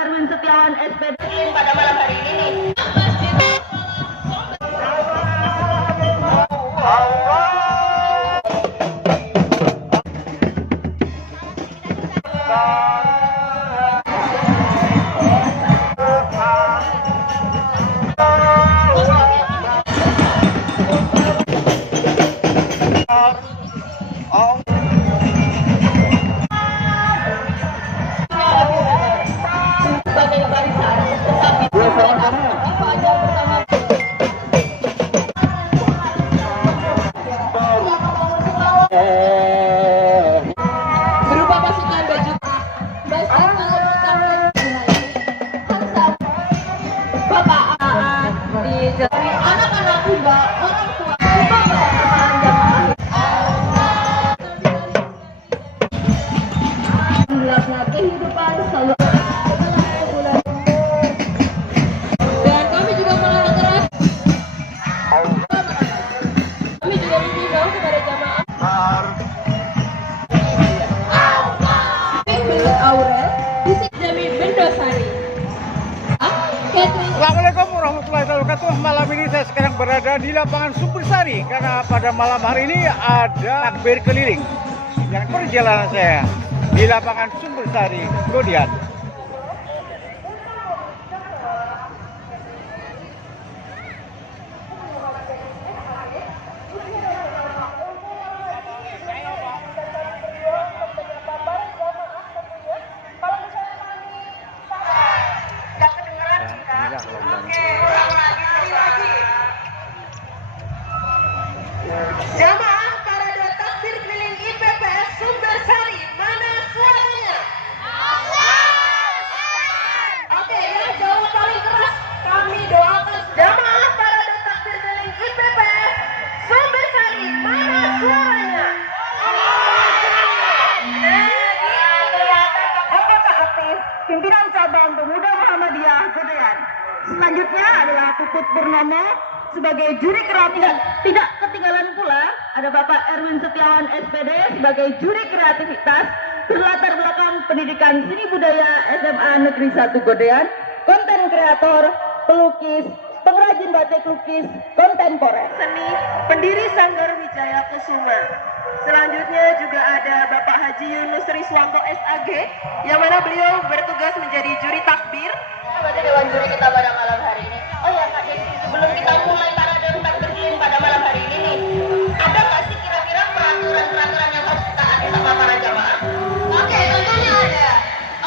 Erwin Setiawan SPD pada malam hari ini. Berupa pasukan baju Bapak di anak-anak hingga orang tua kehidupan selalu. Dan kami juga melarang keras. Kami juga mengimbau kepada jamaah Aurel, Fisik Demi Bendosari. Assalamualaikum warahmatullahi wabarakatuh. Malam ini saya sekarang berada di lapangan Sumbersari karena pada malam hari ini ada takbir keliling. Yang perjalanan saya di lapangan Sumbersari, Godian. Jamaah parade takbir keliling IPPS Sumbersari, mana suaranya? Oke, ya, jauh paling keras kami doakan jamaah parade takbir keliling IPPS Sumbersari, mana suaranya? Oke, Pak Aktif, pimpinan cabang pemuda Muhammadiyah Godian. Selanjutnya adalah Puput Purnomo sebagai juri kreatif. Tidak ketinggalan pula ada Bapak Erwin Setiawan SPD sebagai juri kreativitas berlatar belakang pendidikan seni budaya SMA Negeri 1 Godian, konten kreator, pelukis, pengrajin batik lukis kontemporer, seni, pendiri Sanggar Wijaya Kusuma. Selanjutnya juga ada Bapak Haji Yunus Riswanto SAG yang mana beliau bertugas menjadi juri takbir. Pada dewan juri kita pada malam hari ini. Oh ya Kak Desi, sebelum kita mulai parade takbir keliling pada malam hari ini, ada nggak sih kira-kira peraturan-peraturan yang harus kita taati sama para jamaah? Oke, tentunya ada.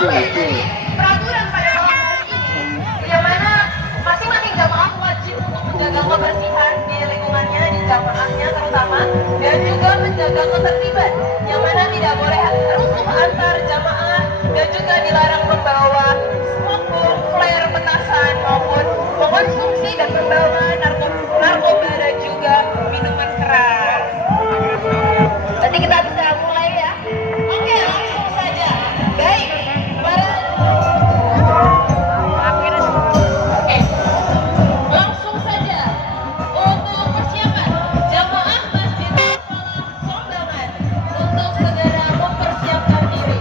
Oke, jadi peraturan pada malam hari ini, yang mana masing-masing jamaah wajib untuk menjaga kebersihan di lingkungannya, di jamaahnya terutama, dan juga menjaga ketertiban, yang mana tidak boleh rusuh antar jamaah dan juga dilarang membawa smoke, flare, petasan maupun mengkonsumsi dan membawa narkoba dan juga minuman keras. Nanti kita bisa mulai ya. Oke, langsung saja. Baik, Oke, langsung saja untuk persiapan jamaah Masjid Al-Falah Sondangan untuk segera mempersiapkan diri.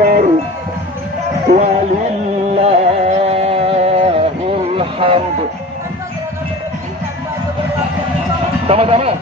أكبر ولله الحمد. Sama-sama.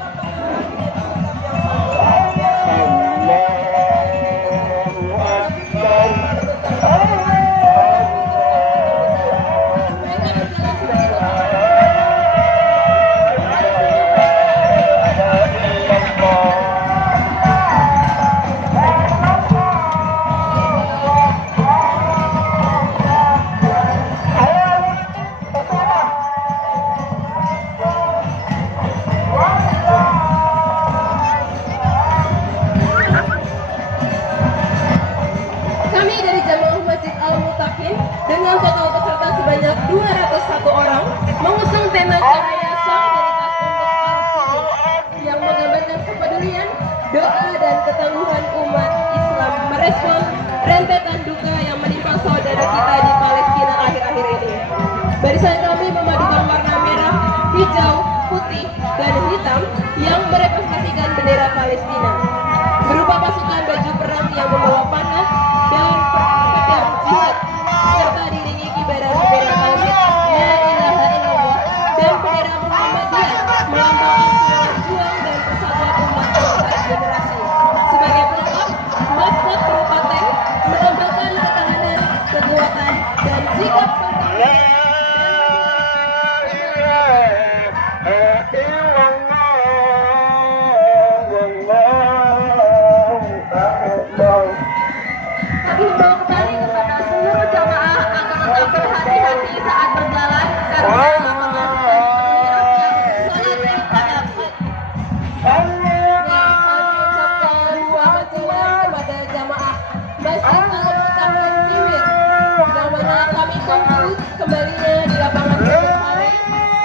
Kami dari Jamaah Masjid Al-Mutakin dengan total peserta sebanyak 201 orang mengusung tema cahaya solidaritas untuk Palestina yang menggambarkan kepedulian, doa dan ketangguhan umat Islam merespon rentetan duka yang menimpa saudara kita di Palestina akhir-akhir ini. Barisan kami memadukan warna merah, hijau, putih, dan hitam yang merepresentasikan bendera Palestina berupa pasukan baju perang yang membawa panah dan pedang jihad serta diiringi kibaran bendera tauhid la ilaha illallah dan bendera Muhammadiyah melambangkan semangat juang dan persatuan umat lintas generasi. Sebagai pelengkap, maskot berupa tank melambangkan ketahanan, kekuatan, dan sikap pantang. Kami himbau kembali kepada seluruh jamaah agar tetap berhati-hati saat berjalan karena menggunakan sholat pada Kami ucapkan selamat jalan kepada jamaah Masjid Al-Mutakin Timur yang mana kami tunggu kembalinya di lapangan Sari.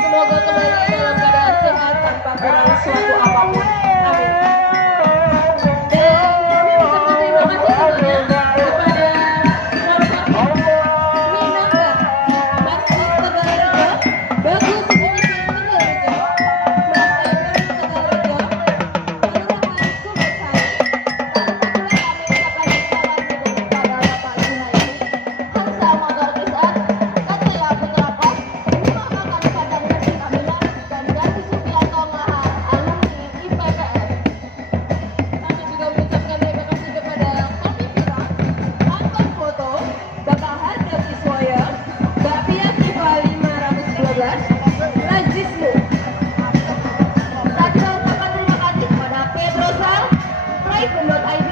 Semoga kembali dalam keadaan sehat tanpa kurang suatu apapun. Amin. Dan kami ucapkan terima kasih sebelumnya kepada Minangka, Masjid Tegalega, Bagus Sedikit Tegalega, Mas Emir Tegalega, Kelurahan Sumbersari. Kami juga mengucapkan terima kasih kepada Kopi Pirang, Anton Foto, Bapak Harda Siswaya, Mbak Pia Siva 512, Rajismu. Tadi saya ucapkan terima kasih kepada Pedrosal, Pray.id,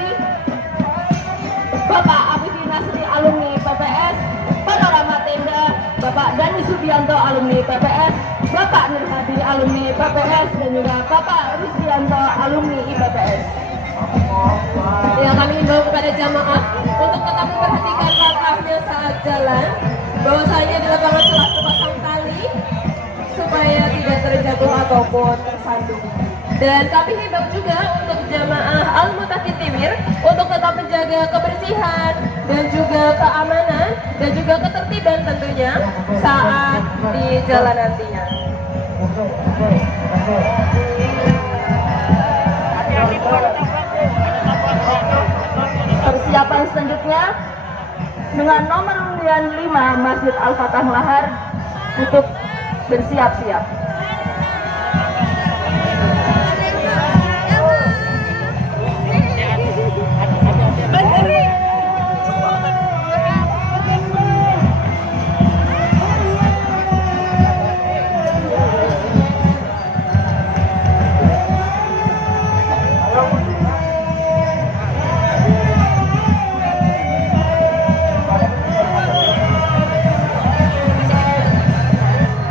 Bapak Afifi Nasri alumni PPS, Panorama Tenda, Bapak Dani Subianto alumni PPS, Bapak Nurhadi alumni PPS, dan juga Bapak Rusdianto alumni IPPS. Ya, kami himbau kepada jamaah untuk tetap memperhatikan langkahnya saat jalan, bahwasanya di lapangan telah terpasang tali supaya tidak terjatuh ataupun tersandung. Dan kami himbau juga untuk jamaah Al-Mutakin Timur untuk tetap menjaga kebersihan dan juga keamanan dan juga ketertiban tentunya saat di jalan nantinya. Persiapan selanjutnya dengan nomor undian 5 Masjid Al-Fatah Lahar untuk bersiap-siap.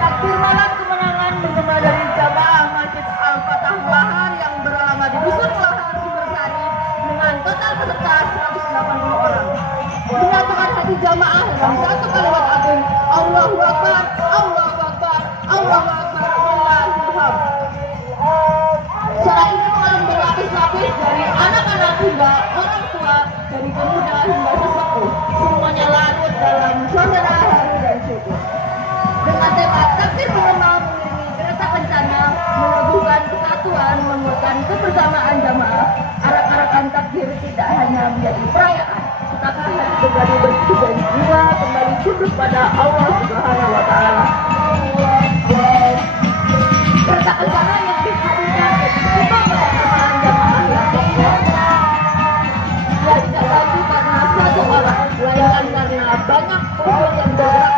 Takbir malam kemenangan bergema dari jamaah Masjid Al-Fatah Lahar yang beralamat di Dusun Lahar Sumbersari dengan total peserta 180 orang. Menyatukan hati jamaah dalam satu kalimat agung, Allahu Akbar, Allahu Akbar, Allahu Akbar, Wallahul hamd. Cara ini mengalami berlapis-lapis dari anak-anak hingga orang tua, dari pemuda hingga sesepuh. Semuanya larut dalam suasana haru dan syukur. Dengan tema takbir mengenal mengiringi kereta kencana, meneguhkan kesatuan, menguatkan kebersamaan jamaah, arak-arakan takbir tidak hanya menjadi perayaan, tetapi kembali bersih dan jiwa kembali tunduk pada Allah Subhanahu wa Ta'ala. Serta rencana yang dihadirkan kita bersamaan jamaah yang kokoh. Dia tidak lagi karena satu orang, melainkan karena banyak orang yang bergerak.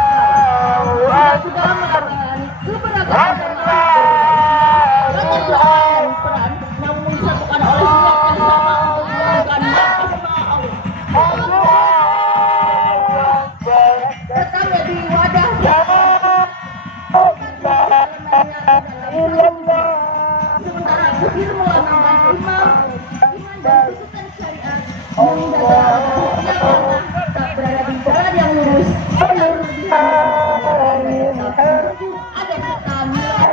Kita sudah mengatakan keberadaan jamaah berbeda peran, namun disatukan oleh niat yang sama untuk melakukan Allah. Tetap jadi wadah sementara zikir melambangkan imam dan tuntutan syariat menjaga agama tak berada di jalan yang lurus ada kata nilai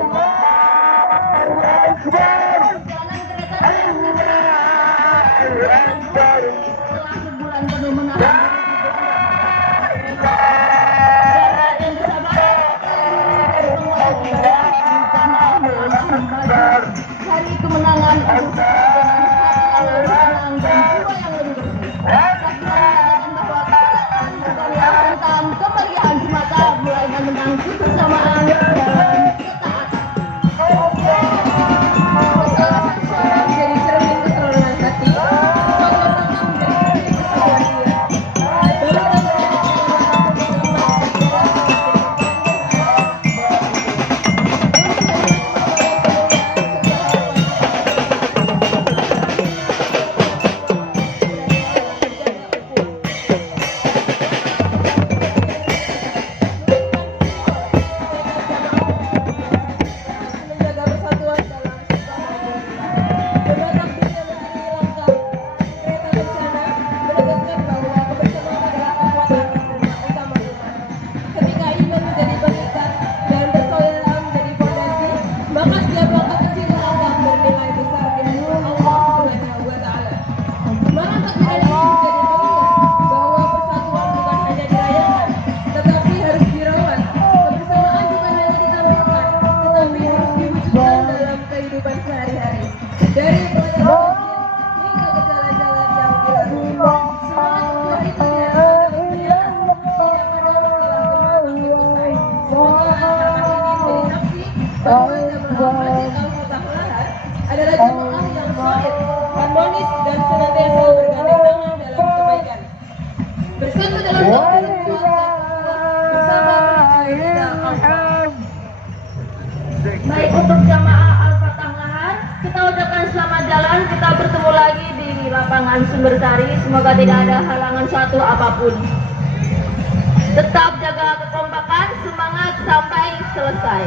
setelah sebulan penuh menahan hari kemenangan untuk menang dan jiwa yang lebih bersih. Tentang kemeriahan semata melainkan tentang kebersamaan dan ketaatan. Kesalahan seorang menjadi cermin keseluruhan hati. Adalah jemaah yang solid, harmonis, dan senantiasa bergandeng tangan dalam kebaikan. Bersatu dalam satu kekuatan bersama kita Allah. Baik, untuk jamaah Al-Fatah, kita ucapkan selamat jalan. Kita bertemu lagi di lapangan Sumbersari. Semoga tidak ada halangan suatu apapun. Tetap jaga kekompakan, semangat sampai selesai.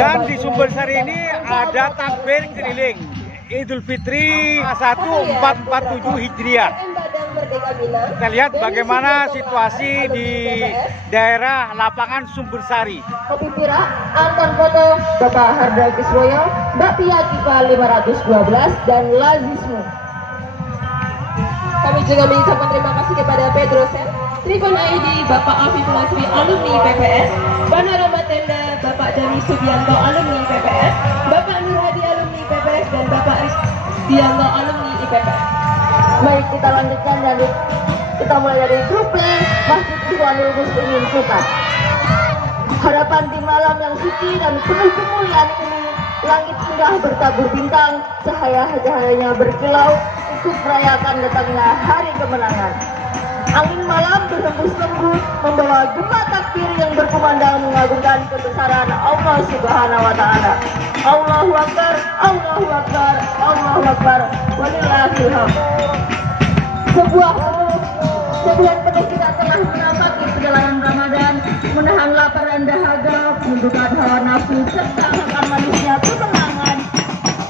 Dan di Sumbersari ini ada takbir keliling Idul Fitri 1447 Hijriah. Kita lihat bagaimana situasi di daerah lapangan Sumbersari. Kopi Pira, Anton Foto, Bapak Hardra Kiswoyo, Mbak Pia Kipa 512, dan Lazismu. Kami juga mengucapkan terima kasih kepada Pedro Sen, Tribun ID, Bapak Afif Lasri, alumni PPS, Panorama Tenda, Bapak Dani Subianto, alumni PPS, Bapak Nur Hadi, alumni PPS, dan Bapak Rizdianto, alumni IPPS. Baik, kita lanjutkan dari kita mulai dari grup B, Masjid Ikhwanul Muslimin Sultan. Harapan di malam yang suci dan penuh kemuliaan ini, langit indah bertabur bintang, cahaya-cahayanya berkilau untuk merayakan datangnya hari kemenangan. Angin malam berhembus lembut membawa gema takbir yang berkumandang mengagungkan kebesaran Allah Subhanahu wa taala. Allahu Akbar, Allahu Akbar, Allahu Akbar, walillahil hamd. Sebulan penuh kita telah menapaki perjalanan Ramadan, menahan lapar dan dahaga, menundukkan hawa nafsu serta makan manisnya kemenangan,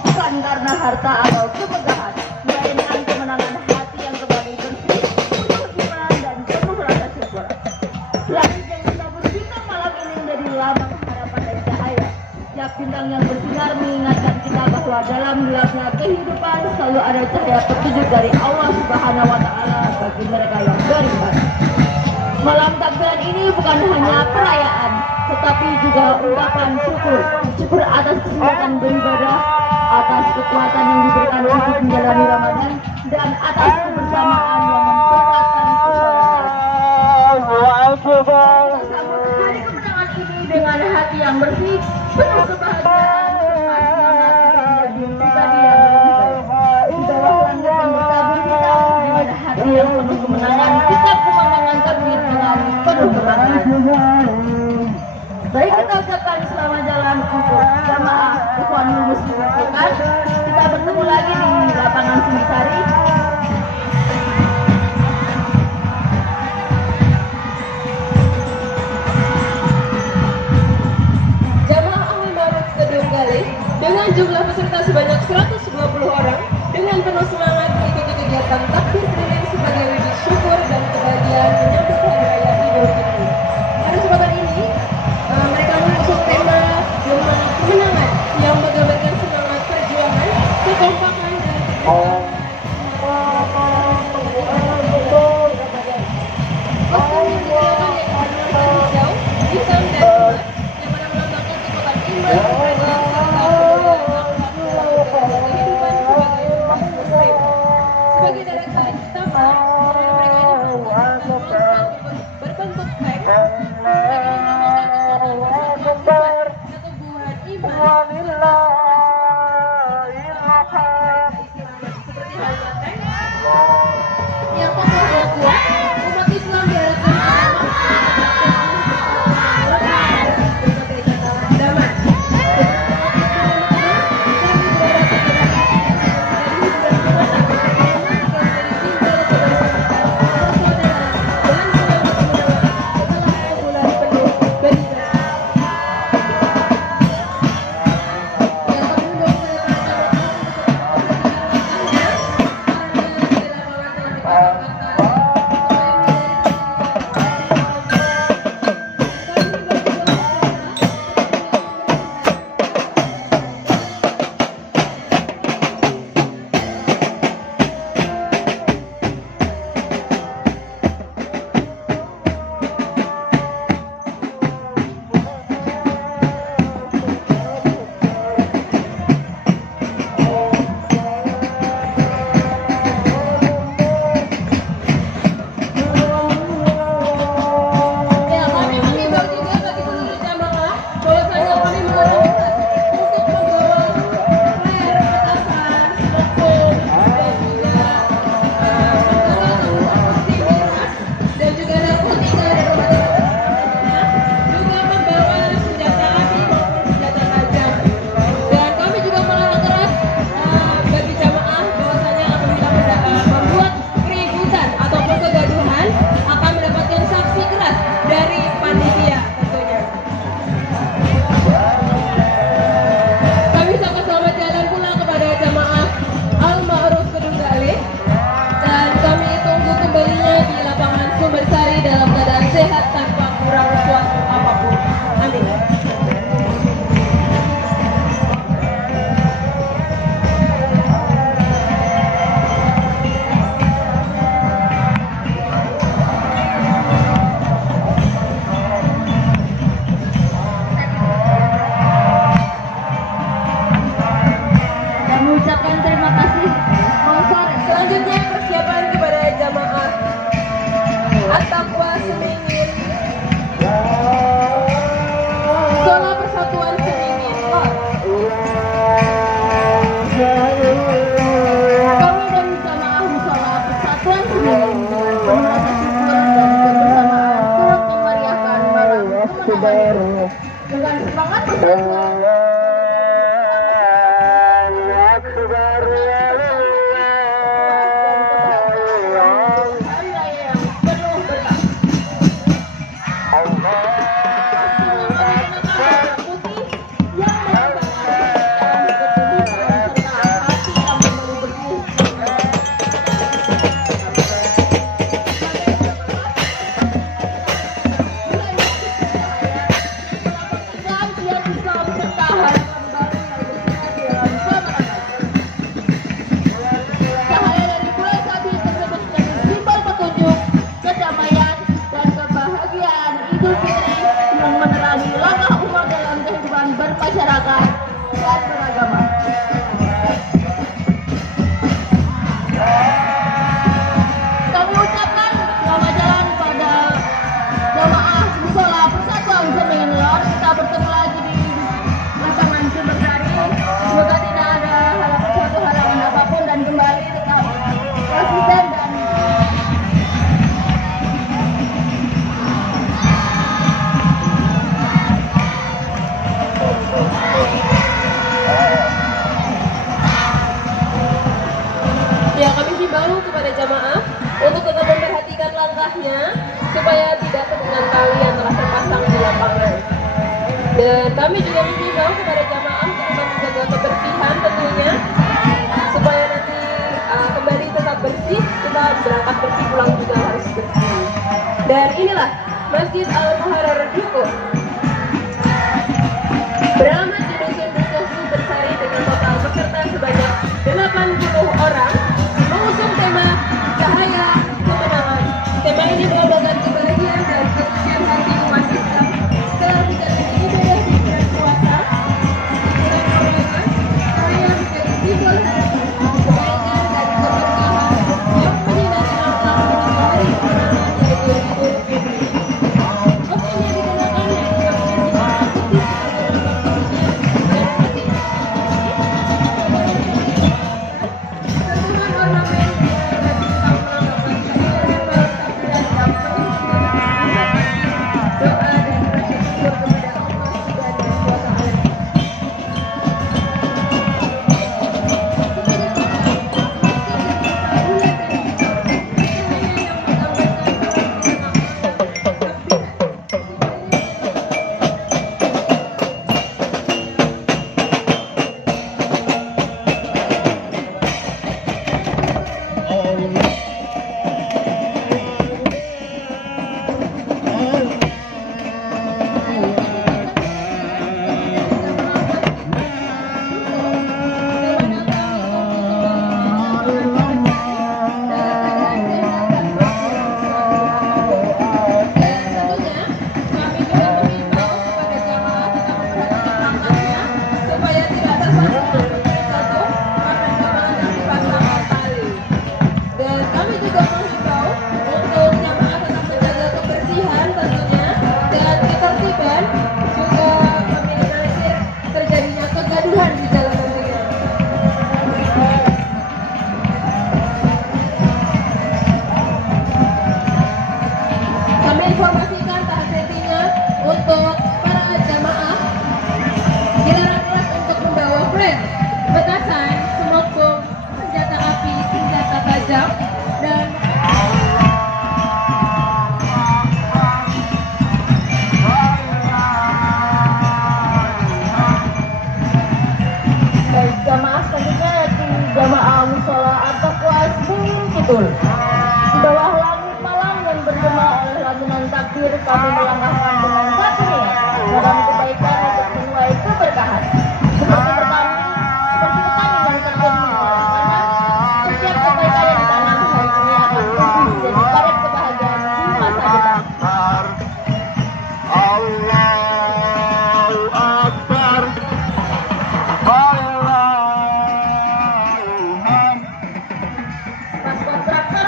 bukan karena harta atau kemegahan, melainkan kemenangan hati yang kembali bersih, penuh iman dan penuh rasa syukur. Langit yang bertabur bintang malam ini menjadi lambang harapan dan cahaya. Setiap bintang yang bersinar mengingatkan kita bahwa dalam gelapnya kehidupan selalu ada cahaya petunjuk dari Allah Subhanahu wa taala bagi mereka yang beriman. Malam takbiran ini bukan hanya perayaan, tetapi juga ungkapan syukur. Syukur atas kesempatan beribadah, atas kekuatan yang diberikan untuk menjalani Ramadan, dan atas kebersamaan yang mempereratkan persaudaraan. Hari kemenangan ini dengan hati yang bersih, penuh kebahagiaan, semangat menjadi pribadi yang lebih baik. Di bawah langit yang bertabur bintang, dengan hati yang penuh kemenangan, kita kumandangkan takbir dengan penuh kebanggaan. Baik, kita ucapkan selamat jalan untuk jamaah Ikhwanul Muslimin Sultan. Kita bertemu lagi di lapangan Sumbersari. Jamaah Ahli Ma'ruf Kedung Galih dengan jumlah peserta sebanyak 120 orang dengan penuh semangat mengikuti kegiatan takbir keliling sebagai wujud syukur dan kebahagiaan menyambut hari raya Idul Fitri. Pada kesempatan ini, mereka mengusung tema Gema Kemenangan yang menggambarkan semangat perjuangan, kekompakan dan kebersamaan. Kostum yang digunakan yaitu warna hijau, hitam, dan emas yang mana melambangkan kekuatan iman, kepercayaan, serta kemuliaan akhlak dalam menjalani kehidupan sebagai umat muslim. Sebagai deretan utama, mereka ini berbentuk Cahaya dari bulan sabit tersebut menjadi simbol petunjuk kedamaian dan kebahagiaan Idul Fitri yang menerangi langkah umat dalam kehidupan bermasyarakat dan beragama. Kami ucapkan selamat jalan pada jamaah musola Persatuan Semen Lor. Kita bertemu lagi di lapangan Sumbersari. Semoga tidak ada suatu halangan apapun dan kembali tetap konsisten dan ya, kami himbau kepada jamaah untuk tetap memperhatikan langkahnya supaya tidak terkena tali yang telah terpasang di lapangan. Dan kami juga menghimbau kepada jamaah untuk menjaga kebersihan tentunya supaya nanti kembali tetap bersih, kita berangkat bersih, pulang juga harus bersih. Dan inilah Masjid Al-Muharrar Dukuh, beralamat di Dusun Dukuh Sumbersari dengan total peserta sebanyak 80 orang, mengusung tema Cahaya Kemenangan. Tema ini melambangkan kebahagiaan dan kesucian hati umat Islam dalam menjalani ibadah di bulan puasa. Bulan Ramadan, cahaya menjadi simbol harapan, kebaikan dan keberkahan yang menyinari langkah menuju hari kemenangan yaitu Idul Fitri. Kopi yang digunakan yang juga menyajikan putih sebagai lambang kesucian dan hati. Sentuhan ornamen dan bintang melambangkan kehidupan takbiran yang penuh dengan doa dan rasa syukur kepada Allah Subhanahu wa Ta'ala. Betul. Di bawah langit malam yang bergema oleh lantunan takbir, kami melangkahkan dengan satu niat dalam kebaikan untuk menuai keberkahan. Seperti petani yang terjun di tanah, setiap kebaikan yang ditanam hari ini akan tumbuh menjadi karet kebahagiaan di masa depan. Allahu Akbar. Pas kontraktor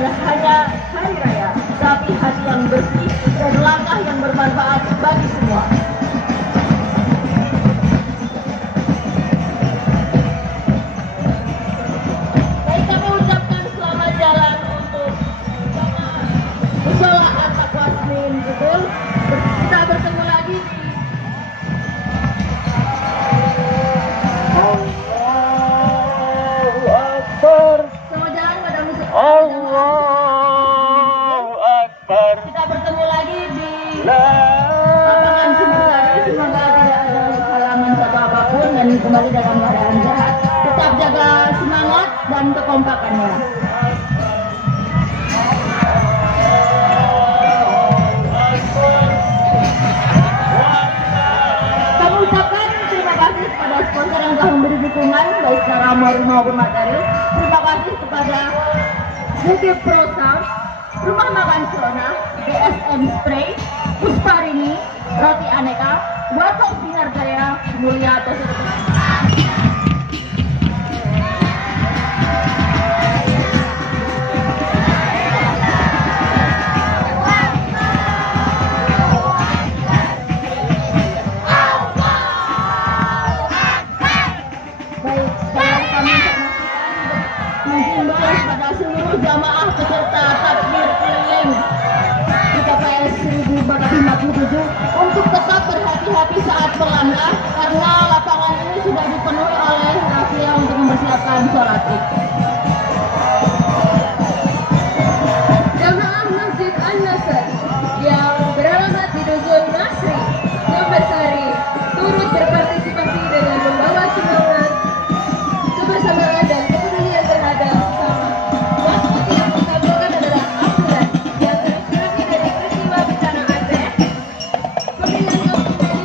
bukan hanya hari raya, tapi hati yang bersih dan langkah yang bermanfaat bagi semua. Baik, kami ucapkan selamat jalan untuk Musola At-Taqwa Senin Kidul. Kita bertemu lagi di Allahu Akbar. selamat jalan pada Musola. Allahu Akbar. Kita bertemu lagi di La lapangan Sumbersari. Semoga tidak ada halangan satu apapun dan kembali dalam keadaan sehat. Tetap jaga semangat dan kekompakannya. Kami ucapkan terima kasih kepada sponsor yang telah memberi dukungan baik secara moral maupun materi. Terima kasih kepada Bukit Pro Sound, Rumah Makan Sona, DSM Spray, Pusparini, Roti Aneka, Watok Sinar Jaya, Mulia Tosi. Baik, sekarang kami menghimbau kepada seluruh jamaah peserta takbir keliling di TPS 1457 untuk tetap berhati-hati saat melangkah karena lapangan ini sudah dipenuhi oleh rafia untuk mempersiapkan sholat Id. Jamaah Masjid An-Nasr yang beralamat di Dusun Nasri, Sumbersari, turut berpartisipasi dengan membawa semangat, kebersamaan dan kepedulian terhadap sesama. Maksud yang ditampilkan adalah aturan yang terinspirasi dari peristiwa bencana Aceh, pemilihan kabupaten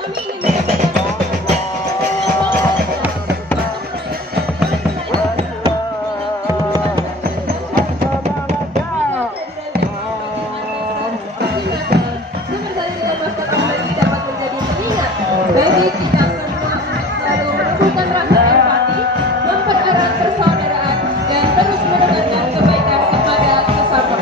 kami ingin Sumbersari dengan master ini dapat menjadi pengingat bagi kita semua untuk selalu menumbuhkan rasa empati, mempererat persaudaraan, dan terus menebarkan kebaikan kepada sesama.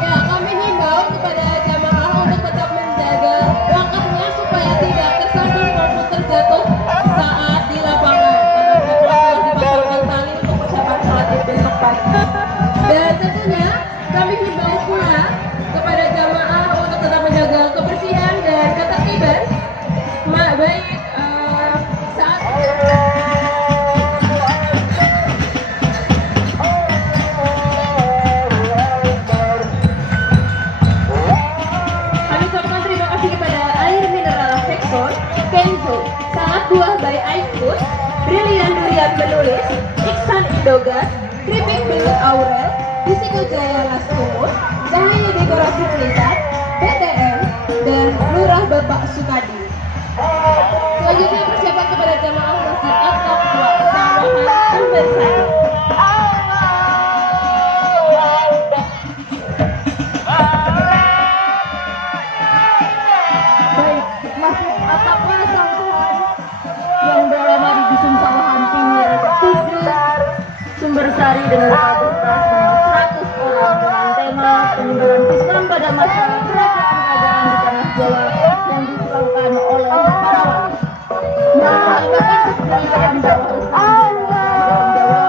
Ya, kami himbau kepada jamaah untuk tetap menjaga langkahnya supaya tidak tersandung maupun terjatuh saat di lapangan. Karena telah dipasangkan tali untuk persiapan sholat Id besok pagi. Dan tentunya kami himbau pula kepada jamaah untuk tetap menjaga kebersihan dan ketertiban, baik saat kami ucapkan terima kasih kepada air mineral Sektor, Kenzo, Salad Buah by iFood, Brilian Durian Menulis, Iksan Indogas, Keripik Belut Aurel, Bisiko Jaya Las Kumut, Cahaya Dekorasi Tulisan, BTM, dan Lurah Bapak Sukadi. Selanjutnya persiapan kepada jamaah Masjid At-Taqwa Sawahan Sumbersari. Baik, Masjid At-Taqwa Sawahan yang beralamat di Dusun Sawahan Pinggir 7 Sumbersari dengan kapasitas 100 orang dengan tema pengendalian Islam pada masa kerajaan di tanah Jawa yang dilakukan oleh para wali. Menambahkan keberadaan dakwah Islam di dalam Jawa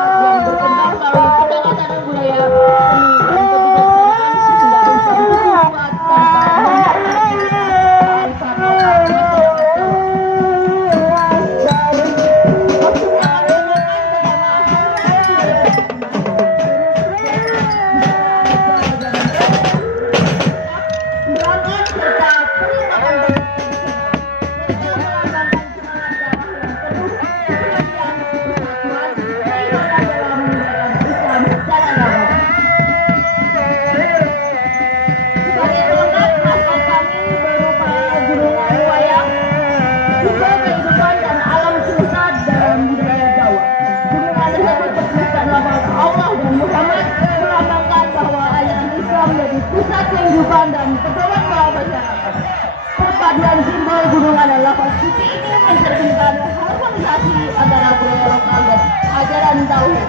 mengenai lapas suci ini mencerminkan harmonisasi antara budaya lokal dan ajaran tauhid.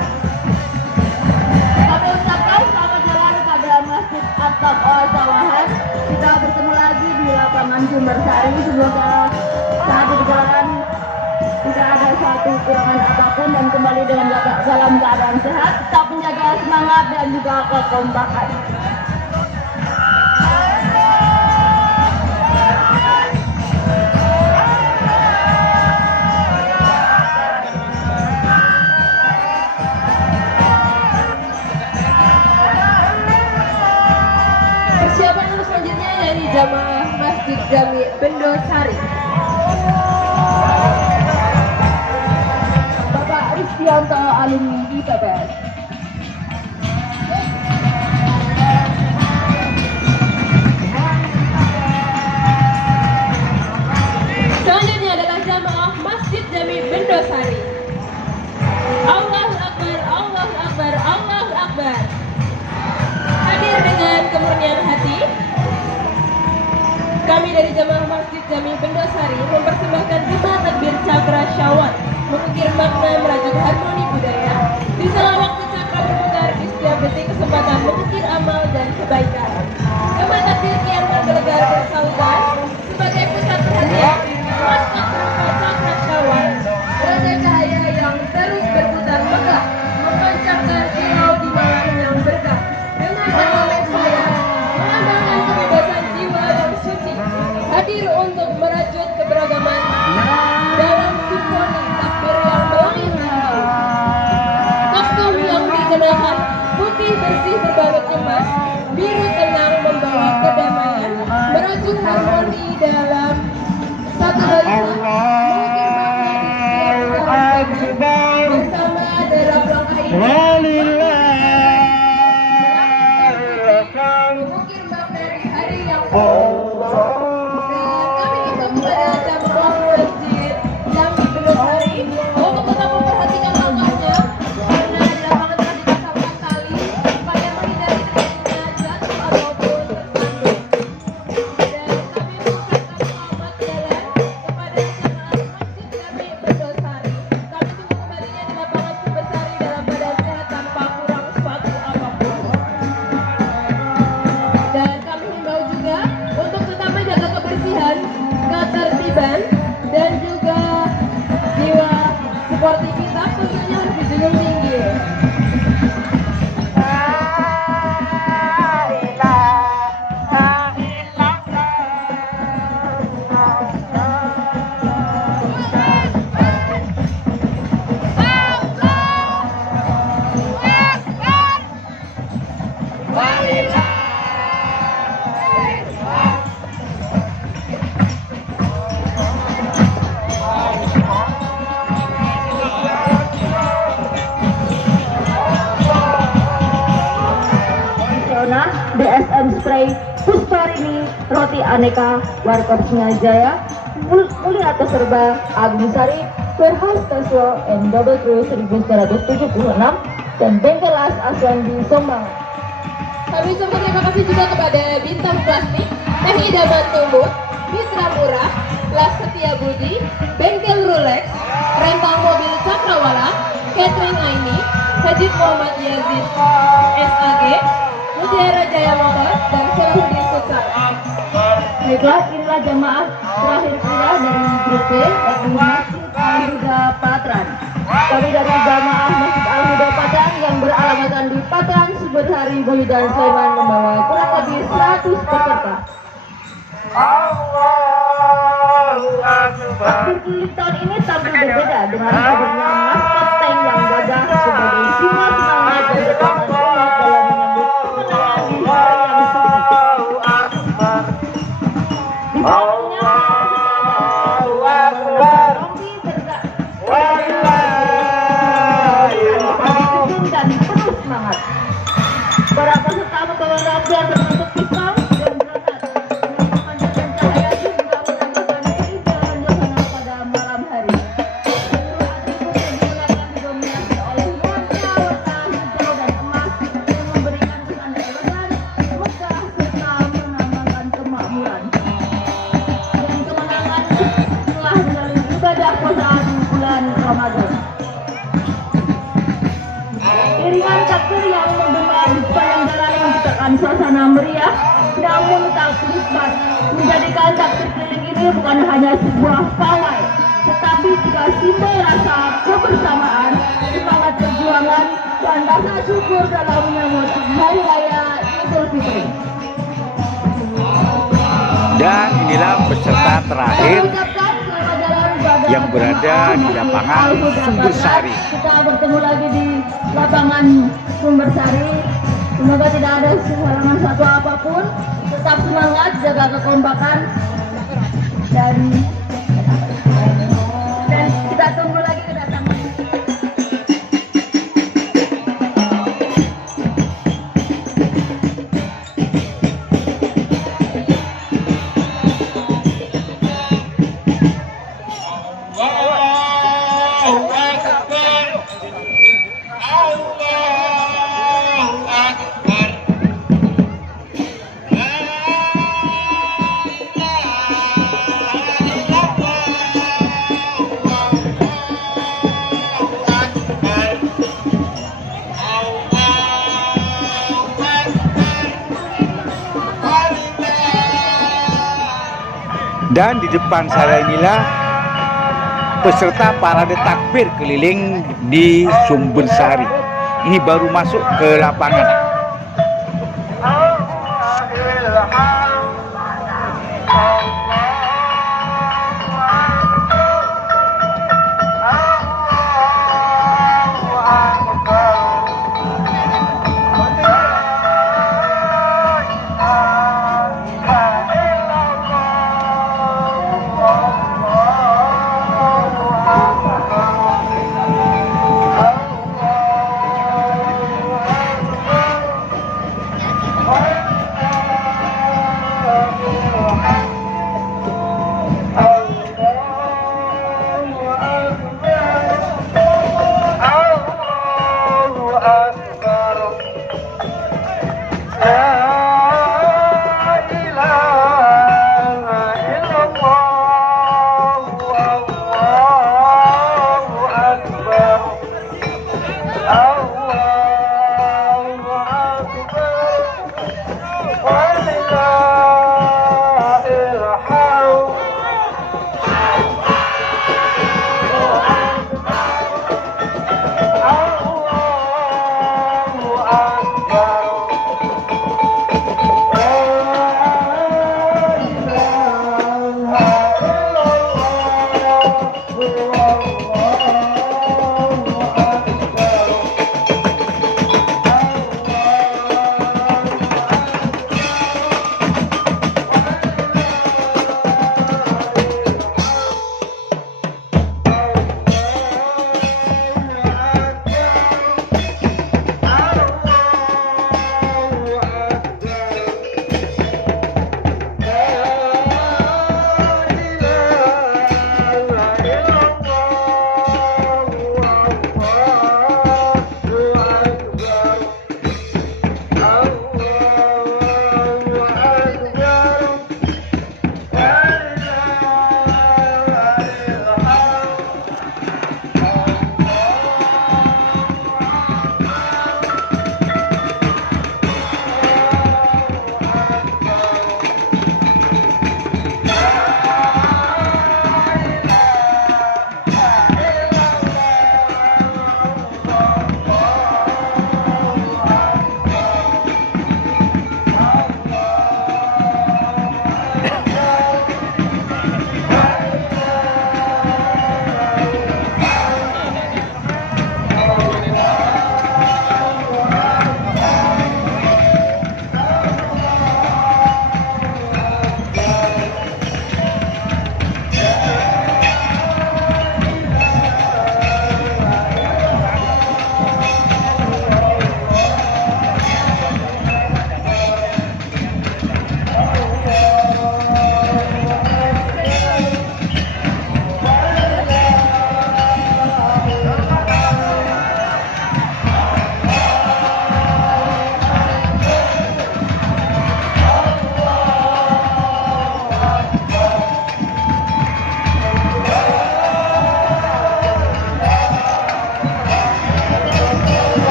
Kami ucapkan selamat jalan kepada Masjid At-Taqwa Sawahan. Kita bertemu lagi di lapangan Sumbersari. Semoga saat di jalan tidak ada suatu kekurangan apapun dan kembali dalam keadaan sehat, tetap menjaga semangat dan juga kekompakan. Persiapan untuk selanjutnya yakni jamaah Masjid Jami Bendosari. Bapak Ristianto alumni IPBS. Selanjutnya adalah jamaah Masjid Jami Bendosari. Allahu Akbar, Allahu Akbar, Allahu Akbar. Hadir dengan kemurnian hati, kami dari jamaah Masjid Jami Bendosari mempersembahkan 5 takbir cakra syawal, mengukir makna merajuk harmoni budaya di sela waktu cakra berputar di setiap detik kesempatan mengukir amal dan kebaikan. Gemah takbir kian menggelegar bersautan sebagai pusat perhatian maskot berupa cakra syawal, raja cahaya yang terus berputar megah memancarkan kilau di malam yang berkah dengan damai saya mengandalkan kebebasan jiwa yang suci, hadir untuk merajut keberagaman dalam simfoni takbir yang melangit. Kostum yang dikenakan putih bersih berbalut emas, biru tenang membawa kedamaian, merajut harmoni dalam satu barisan, mengukir makna di setiap bersama derap langkah ini. Mengukir makna di hari yang kami himbau kepada jamaah Masjid Jami Bendosari untuk tetap memperhatikan langkahnya karena di lapangan telah dipasangkan tali supaya menghindari terjadinya jatuh ataupun tersandung. Dan kami mengucapkan selamat jalan kepada jamaah Masjid Jami Bendosari. Kami tunggu kembalinya di lapangan Sumbersari dalam badan sehat tanpa kurang suatu apapun. Dan kami himbau juga untuk tetap menjaga kebersihan, ketertiban, dan juga jiwa sportivitas tentunya harus dijunjung tinggi. Zona DSM Spray Pusparini Roti Aneka Warkop Singajaya Mulyata Serba Agung Sari Warehouse Casual and Double Crew 1976 dan Bengkel As Aswan di Sombang. Kami ucapkan terima kasih juga kepada Bintang Plastik, Teh Idaman Tumbuh, Mitra Murah, Las Setia Budi, Bengkel Rolex, Rental Mobil Cakrawala, Catering Aini, Haji Muhammad Yazid, SAG, Mutiara Jaya Motor, dan Selahuddin Futsal. Baiklah, inilah jamaah terakhir pula dari grup B, yaitu Masjid Al-Huda Patran. Kami dari jamaah Masjid Al-Huda Patran yang beralamatkan di Patran, Sumbersari, Bali dan Sleman membawa kurang lebih 100 peserta. Takbir keliling tahun ini tampil berbeda dengan hadirnya maskot tank yang gagah sebagai simbol semangat dan ketangan umat dalam menyambut kemenangan di hari yang suci. Di sampingnya rompi serta dan penuh semangat. Para peserta membawa rapian berbentuk pisau dan granat dengan memancarkan cahaya hingga menambahkan keindahan suasana pada malam hari. Seluruh atribut yang digunakan didominasi oleh warna-warna hijau dan emas yang memberikan kesan elegan, megah serta menambahkan kemakmuran. Dan kemenangan menciptakan suasana meriah, namun tak lupa menjadikan takbir keliling ini bukan hanya sebuah pawai, tetapi juga simbol rasa kebersamaan, semangat perjuangan, dan rasa syukur dalam menyambut Hari Raya Idul Fitri. Dan inilah peserta terakhir yang berada di lapangan Sumbersari. Kita bertemu lagi di lapangan Sumbersari. Semoga tidak ada halangan satu apapun. Tetap semangat, jaga kekompakan, dan kita tunggu lagi kedatangan. Allahu Akbar. Allahu Akbar. Dan di depan saya inilah peserta parade takbir keliling di Sumbersari. Ini baru masuk ke lapangan.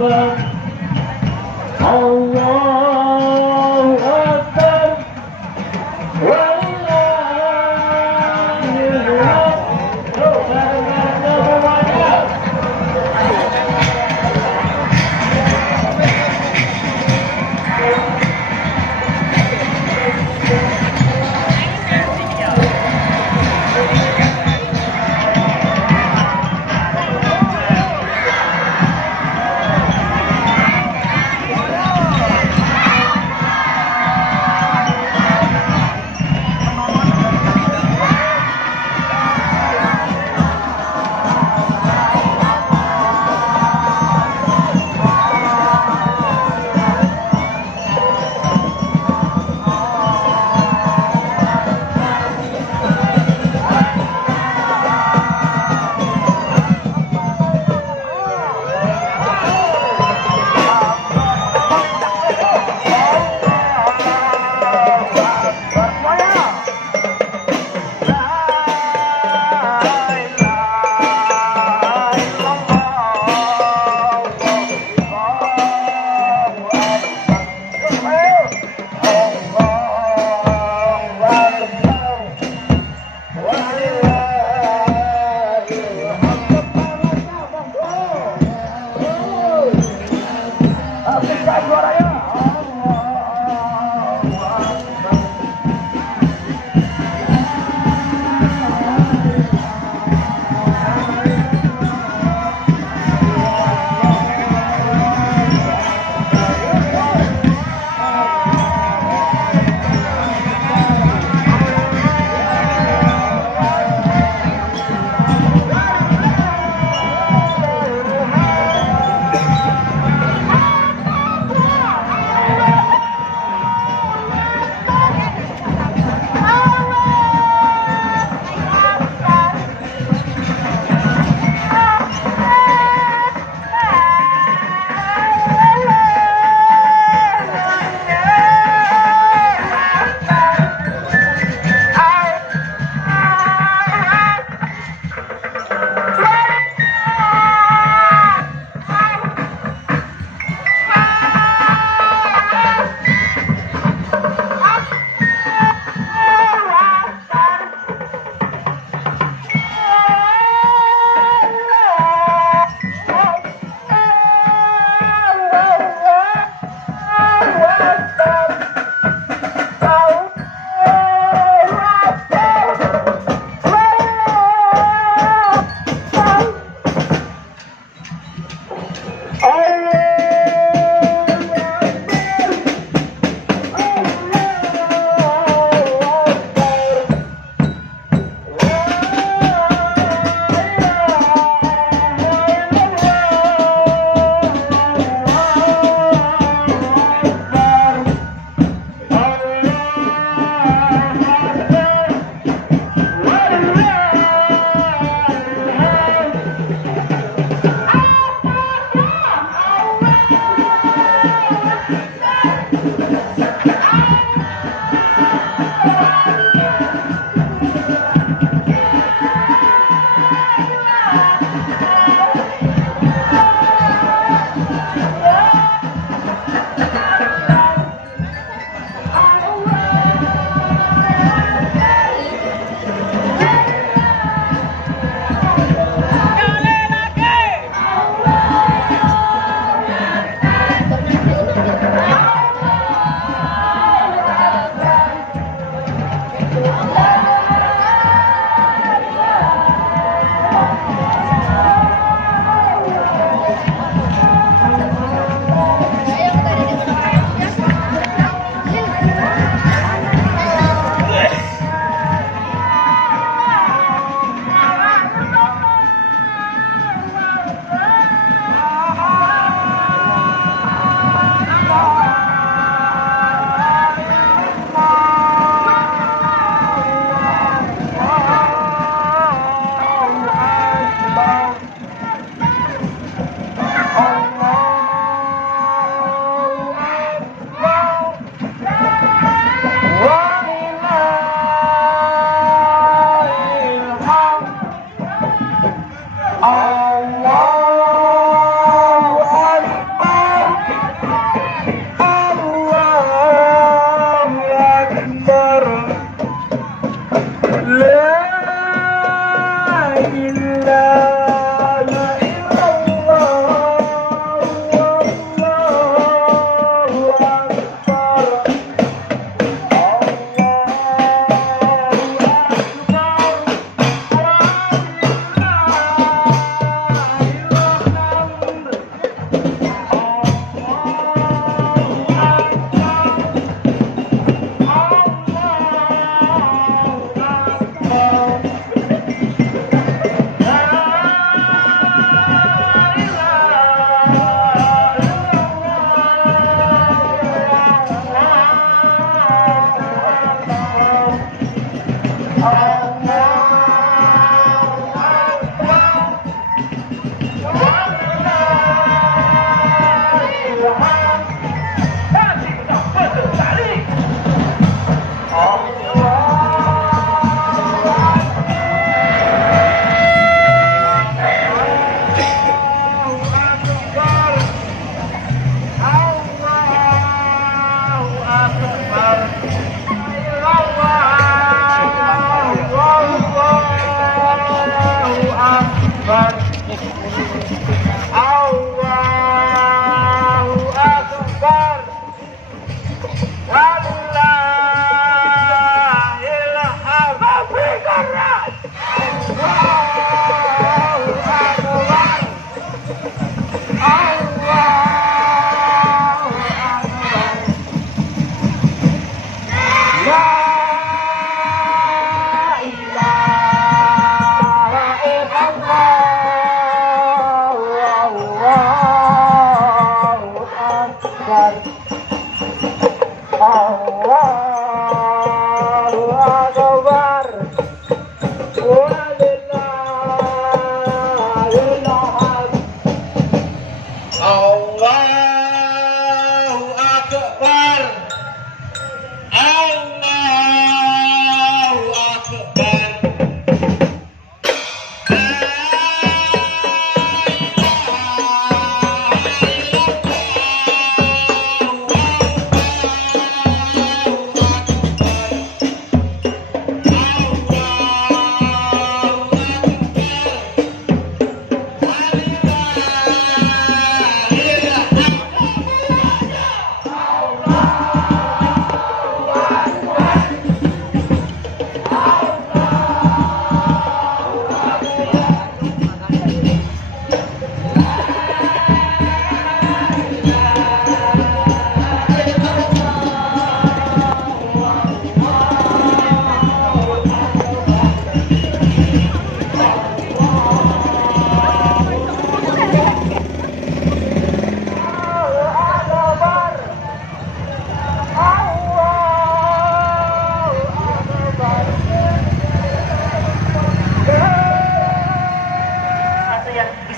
Akbar. Allahu Akbar. Wallahul Akbar.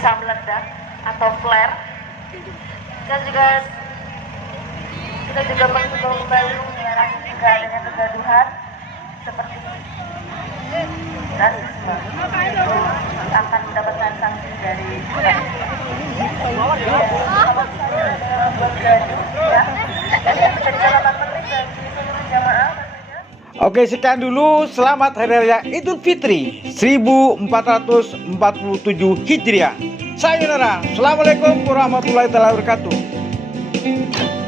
bisa meledak atau flare. Kita juga menghimbau kembali jika adanya kegaduhan seperti rasisme itu akan mendapatkan sanksi dari Oke, sekian dulu. Selamat Hari Raya Idul Fitri 1447 Hijriah. Sayonara. Assalamualaikum warahmatullahi wabarakatuh.